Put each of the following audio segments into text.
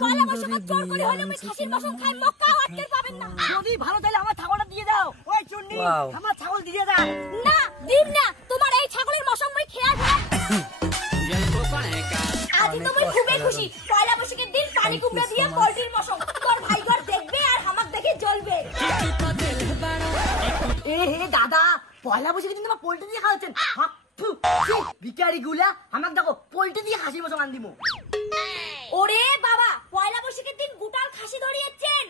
পয়লা বৈশাখ চোর করে হলে আমি খাসির মাংস খাই মক্কাও আটকে পাবেন না। যদি ভালো তাহলে আমার ছাগলটা দিয়ে দাও। ওই চুন্নি আমার ছাগল দিয়ে দাও। না দিন না, তোমার এই ছাগলের মাংস মই খেয়ে আসবে। আজ তুমি খুবই খুশি, পয়লা বৈশাখের দিন পানি কুমড়া দিয়ে পোল্ট্রির মাংস তোর ভাই ঘর দেখবে আর আমাক দেখে জ্বলবে। এ হে দাদা, পয়লা বৈশাখের দিন তোমার পোল্ট্রি দিয়ে খাওয়াচ্ছেন? ভিখারি গুলা আমাকে দেখো পোল্ট্রি দিয়ে খাসির মাংস আন দিব। ওরে বাবা, পয়লা বৈশাখের দিন গুটাল খাসি ধরিয়েছেন।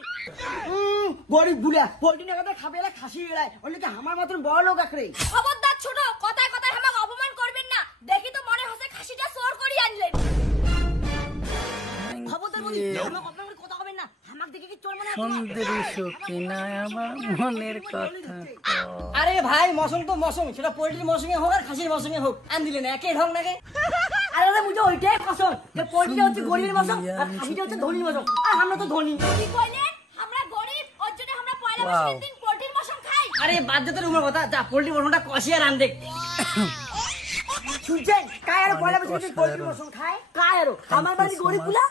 গরিব গুলা পোল্ট্রি না কথা খাবে এলা খাসি এলাই, ওগুলো কি আমার মতন বড় লোক আখরে। খবরদার ছোট, কথায় কথায় আমাকে অপমান করবেন না। দেখি তো মনে হচ্ছে খাসিটা চোর করে আনলেন। খবরদার বলি আমাকে অপমান করে কথা হবে না। আমাকে দেখে কি চোর মনে হয়? সুন্দরী সখিনা আমার মনের কথা। আরে ভাই মৌসুম তো মৌসুম, সেটা পোল্ট্রির মৌসুমে হোক আর খাসির মৌসুমে হোক, আন দিলেন একই ঢং নাকি? আরে বুঝো ওইটাই পছন্দ যে পোল্ট্রিটা হচ্ছে গরিবের মৌসুম আর খাসিটা হচ্ছে ধনীর মৌসুম। আর আমরা তো ধনী। কি কইলেন? আমরা গরিব, ওর জন্য আমরা পয়লা বৈশাখের দিন পোল্ট্রির মাংস খাই। আরে বাদ দে তোর উমর কথা, যা পোল্ট্রির মৌসুমটা কষিয়ে রান দেখ। শুনছেন কায় আর পয়লা বৈশাখের দিন পোল্ট্রির মৌসুম খায়? কায় আর আমার বাড়ি গরিব গুলা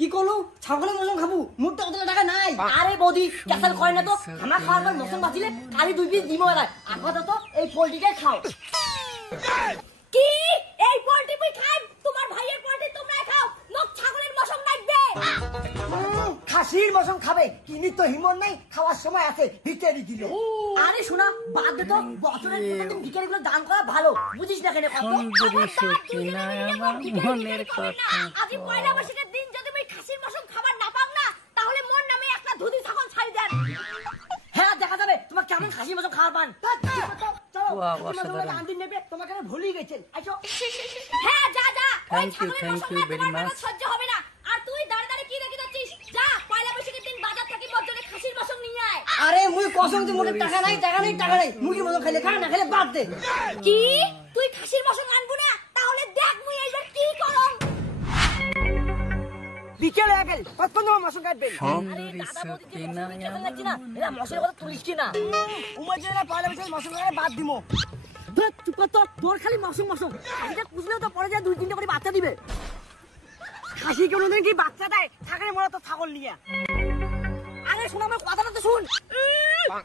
কি করলো? ছাগলের মৌসুম খাবো, মুখটা কত টাকা নাই। আরে বৌদি ক্যাসাল করে না তো, আমার খাওয়ার পর মৌসুম বাঁচিলে কালি 2 পিস ডিম এলাই। আপাতত এই পোল্ট্রিটাই খাও। কি এই পোল্ট্রি মই খাই? তোমার ভাইয়ের পোল্ট্রি তোমরা খাও, নক ছাগলের মৌসুম লাগবে। খাসির মৌসুম খাবে কিনি তো হিমন নাই, খাওয়ার সময় আছে ভিখারি দিল। আরে শোনা বাদ দে তো, বছরের প্রথম ভিখারি গুলো দান করা ভালো, বুঝিস না কেন? সুন্দরী সখিনা আমার মনের কথা। আজ পয়লা বৈশাখের দিন যদি মই খাসির মৌসুম খাবার না পাও না, তাহলে মোর নামে একটা ধুতি ছাগল ছাই দেন। হ্যাঁ দেখা যাবে তোমার কেমন খাসির মৌসুম খাওয়া পান। চলো অসাধারণ। আনদিন নেবে, তোমাকে আমি ভুলেই গেছেন। আসো। হ্যাঁ যা যা, থ্যাংক ইউ ভেরি মাচ। সহ্য হবে না। আর তুই দাঁড়ে দাঁড়ে কি দেখে যাচ্ছিস? যা পয়লা বৈশাখের দিন বাজার থেকে মোর জন্য খাসির মৌসুম নিয়ে আয়। আরে মুই কসম তুই মোর টাকা নাই টাকা নাই টাকা নাই, মুরগির মৌসুম খাইলে খা, না খাইলে বাদ দে। কি তুই খাসির মৌসুম আনবো না? তাহলে দেখ মুই এইবার কি করম। বিকেল হয়ে গেল, কতক্ষণ তোমার মৌসুম কাটবে? সুন্দরী সখিনা এরা মশার কথা তুলিস কি না? উমর জেলা পয়লা বৈশাখ মৌসুম করে বাদ দিমো। চুপ কর তো, তোর খালি মৌসুম মৌসুম। খাসিটা পুষলেও তো পরে যায় 2-3টা করে বাচ্চা দিবে। খাসি কোনোদিন কি বাচ্চা দেয়? থাকলে মনে তো ছাগল নিয়ে। আরে শোন আমার কথাটা তো শুন।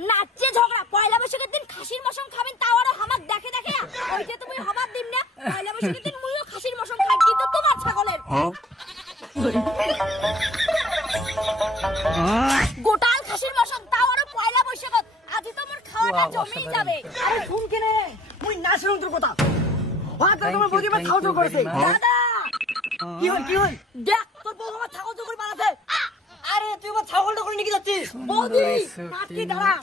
নাচছে ঝগড়া, পয়লা বৈশাখের দিন খাসির মৌসুম খাবেন তাও আরো হামাক দেখে দেখে। ওইটা তুমি হবার দিম না। পয়লা বৈশাখের দিন মুইও খাসির মৌসুম খাই, কিন্তু তোমার ছাগলের। গোটাল খাসির মৌসুম তাও আরো পয়লা বৈশাখত। আজ তো মোর খাওয়াটা জমেই যাবে। আরে শুন কেনে মুই না শুনুন তোর কথা। হ্যাঁ তোর তোমার বৌদি আমার ছাগল করেছে। দাদা কি হল দেখ তোর বউ আমার ছাগল করে বানাতে। আরে তুই আমার ছাগলটা করে নিয়ে যাচ্ছিস? বৌদি নাটকি দাঁড়া।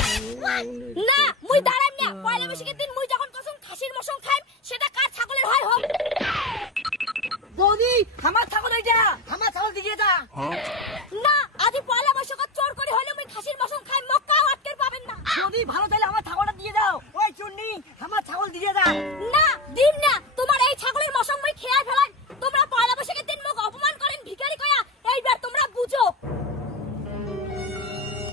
না মুই দাঁড়াইম না। পয়লা বৈশাখের দিন মুই যখন কসম খাসির মৌসুম খাইম, সেটা কার ছাগলের হয় হোক। বৌদি আমার ছাগল এইটা, আমার ছাগল দিয়ে যা। না আজ পয়লা বৈশাখত চোর করে হলে মুই খাসির মৌসুম খাই মক্কাও আটকে পাবেন না। বৌদি ভালো তাহলে আমার ছাগলটা দিয়ে দাও। ওই চুন্নি আমার ছাগল দিয়ে যা।